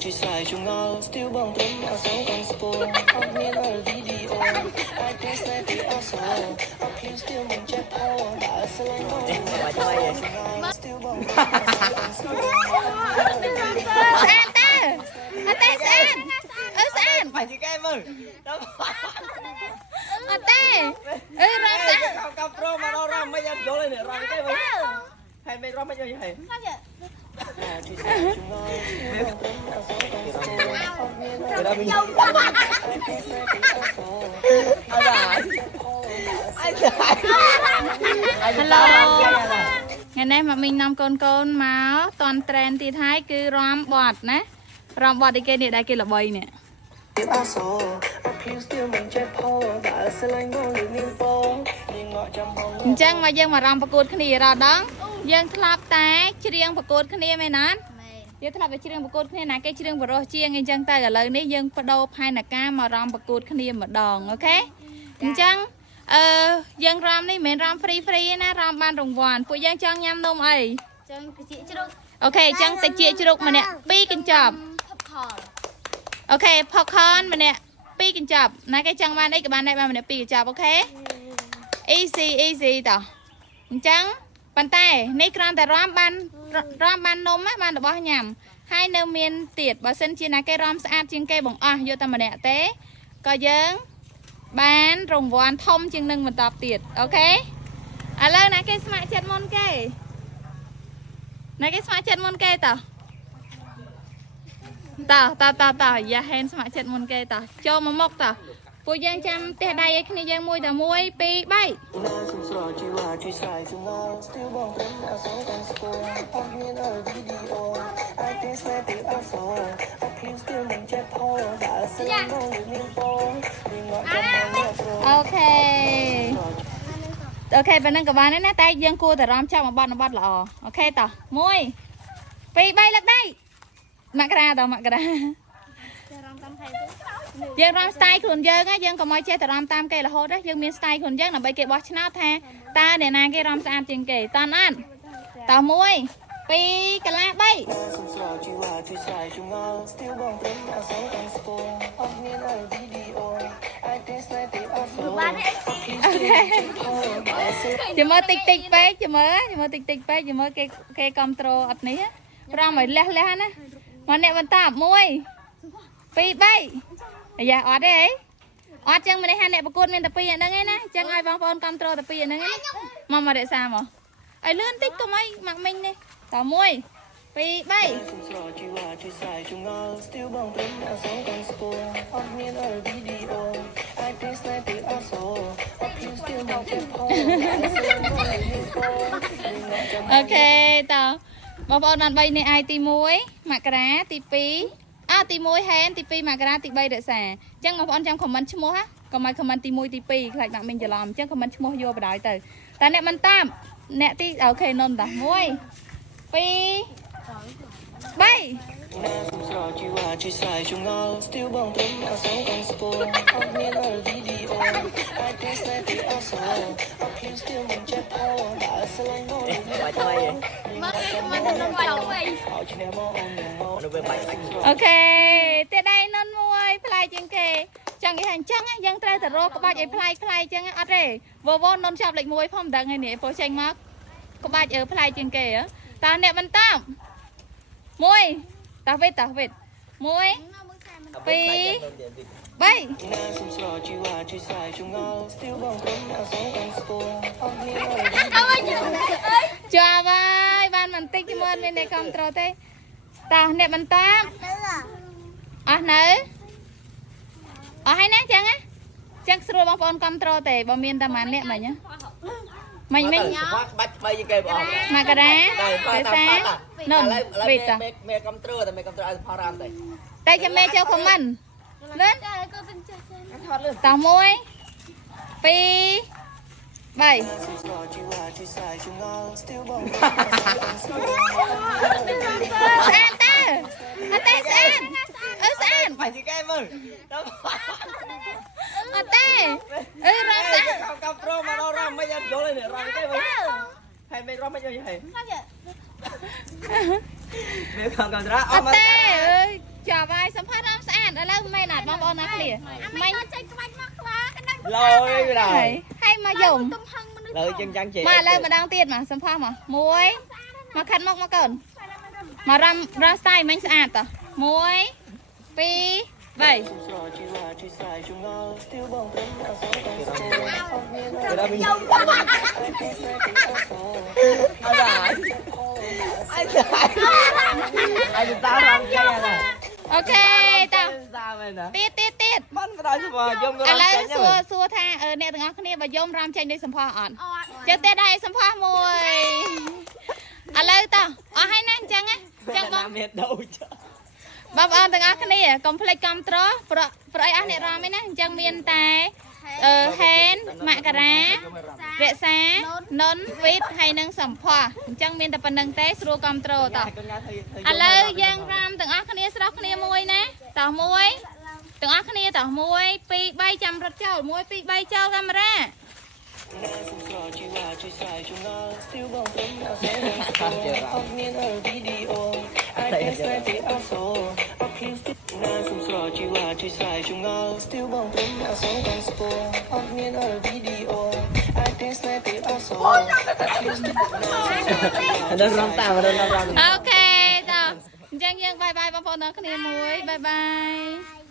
ជួយស្រាយជងល់ស្ទៀវបងត្រឹមអសងកងស្ពងអត់មានអរវីដេអូអាចទេស្នេហ៍ពីអសរអត់ឃ្លៀងស្ទៀវមិនចេះផោបើស្លាញ់បងស្ទៀវបងស្អាតតើអត់ទេស្អាតស្អាតបាយគេមើលអត់ទេរំស្អាតកំប្រូមករំមិនអត់យល់ទេរំគេមើលហើយមិនរំមិនយល់ហេថ្ងៃនេះមកមីងនាំកូនកូនមកតន់ត្រេនទីថៃគឺរំបត់ណារំបត់ឯគេនេះដែលគេល្បីនេះអញ្ចឹងមកយើងមករំប្រកួតគ្នារដងយើងធ្លាប់តែច្រៀងប្រកួតគ្នាមែនណាយើងធ្លាប់តែច្រៀងប្រកួតគ្នាណាគេច្រៀងបរោះជាងអញ្ចឹងទៅឥឡូវនេះយើងបដូរផែនការមករំប្រកួតគ្នាម្ដងអូខេអញ្ចឹងយើងរំនេះមិនមែនរំហ្វ្រីណារំបានរង្វាន់ពួកយើងចង់ញ៉ាំនំអីចង់តិចជ្រូកអូខេអញ្ចឹងតិចជ្រូកម្នាក់2កញ្ចប់អូខេ popcorn ម្នាក់2កញ្ចប់ណាគេចង់បានអីក៏បានដែរបានម្នាក់2កញ្ចប់អូខេ easy តោះអញ្ចឹងប៉ុន្តែនេះគ្រាន់តែរំបាននំបានរបស់ញ៉ាំហើយនៅមានទៀតបើសិនជាណាគេរំស្អាតជាងគេបងអស់យកតែម្នាក់ទេក៏យើងបានរង្វាន់ធំជាងនឹងបន្តទៀតអូខេឥឡូវណាគេស្ម័គ្រចិត្តមុនគេតោះយ៉ាហេនស្ម័គ្រចិត្តមុនគេតោះចូលមកមុខតោះពួកយើងចាំផ្ទះដៃឲ្យគ្នាយើង1 2 3អូខេប៉ុណ្ណឹងក៏បានដែរណាតែយើងគួរតែរំចាប់មកបត់ល្អអូខេតោះ1 2 3លើកដៃមករាយើងរំស្ទាយខ្លួនយើងយើងកុំឲ្យចេះតែរំតាមគេរហូតយើងមានស្ទាយខ្លួនយើងដើម្បីគេបោះឆ្នោតថាតើអ្នកណាគេរំស្អាតជាងគេតន់អត់តោះ1 2កន្លះ3ចាំមើលតិចពេកចាំមើលគេគ្រប់ត្រូលអត់នេះរំឲ្យលះណាមកអ្នកបន្ត1 2 3យ៉ាអត់ទេអត់ចឹងម្នេះហាអ្នកប្រកួតមានតែ2អាហ្នឹងឯណាចឹងឲ្យបងប្អូនគ្រប់ត្រូលតែ2អាហ្នឹងឯណាមករក្សាមកឲ្យលឿនតិចកុំឲ្យម៉ាក់មីងនេះត1 2 3អូខេតើបងប្អូនអត់3នេះអាយទី1មករាទី2ទី1ហេនទី2មករាទី3រក្សាអញ្ចឹងបងប្អូនចាំខមមិនឈ្មោះណាកុំឲ្យខមមិនទី1ទី2ខ្លាចម៉ាក់មីងច្រឡំអញ្ចឹងខមមិនឈ្មោះយកបដ ாய் ទៅតែអ្នកមិនតាមអ្នកទីអូខេនុនតា1 2 3អូខេទៀតដៃនុនមួយផ្លែជាងគេចឹងគេថាអញ្ចឹងយើងត្រូវតែរកក្បាច់ឲ្យផ្លែចឹងអត់ទេវវនុនចាប់លេខ1ផងមិនដឹងឯនេះពោះចេញមកក្បាច់ផ្លែជាងគេតើអ្នកបន្ត1តោះវិត1 2 3ចាប់ហើយបានបន្តិចមើលមានតែគ្រប់ត្រូលទេតោះអ្នកបន្តអស់នៅអស់ហើយណាចឹងស្រួលបងប្អូនគ្រប់ត្រូលទេបើមានតែម៉ានអ្នកមិញបាច់3ជាងគេបងមករាភាសានុនវិតមេគ្រប់ត្រូលតែមេគ្រប់ត្រូលឲ្យផលរ៉ាំតែចាំមេចូលខមមិនលឿនតោះ1 2 3ស្អាតតើអត់ទេស្អាតស្អាតបាយគេមើលអត់ទេរំស្អាតកំប្រូមករំមិនអត់យល់ទេរំគេមើលហើយមិនរំមិនយល់ហេ Nếu không còn đó, Ate, แล้วไม่หนาดบอลนะคลีไม่ lôi cái này ให้มาหย่ม lôi chân trắng chị มาเลยมาดังเตียนมาสัมภาษณ์มามวยมาคันมกมาเกินมารำสไตล์มันสะอาดต่อมวยปีใบ Cái đó mình anh giải anh tao làm cái này โอเคต่อ sao vậy nè ติด bắt cái đó mà trong อะ cái ไร đó สัวท่าเนี่ยต่างគ្នាបើយំរំចេញដោយសម្ផស្សអត់ចុះតែដែរសម្ផស្សមួយឥឡូវតោះអស់ហើយណាអញ្ចឹងណាអញ្ចឹងបង làm hết đâu chứ បងប្អូនទាំងអស់គ្នាកុំភ្លេចគាំទ្រប្រអីអស់អ្នករំឯណាអញ្ចឹងមានតែហេនមករារក្សានុនវីតហើយនឹងសម្ផស្សអញ្ចឹងមានតែប៉ុណ្្នឹងទេស្រួលគាំទ្រតោះឥឡូវយើងរំទាំងអស់គ្នាស្រស់គ្នាមួយណាតោះមួយទាំងអស់គ្នាតោះ1 2 3ចាំរត់ចូល1 2 3ចូលកាមេរ៉ា nó rong tao mà nó rong អូខេតោះអញ្ចឹងយើងបាយបងប្អូនទាំងគ្នាមួយបាយ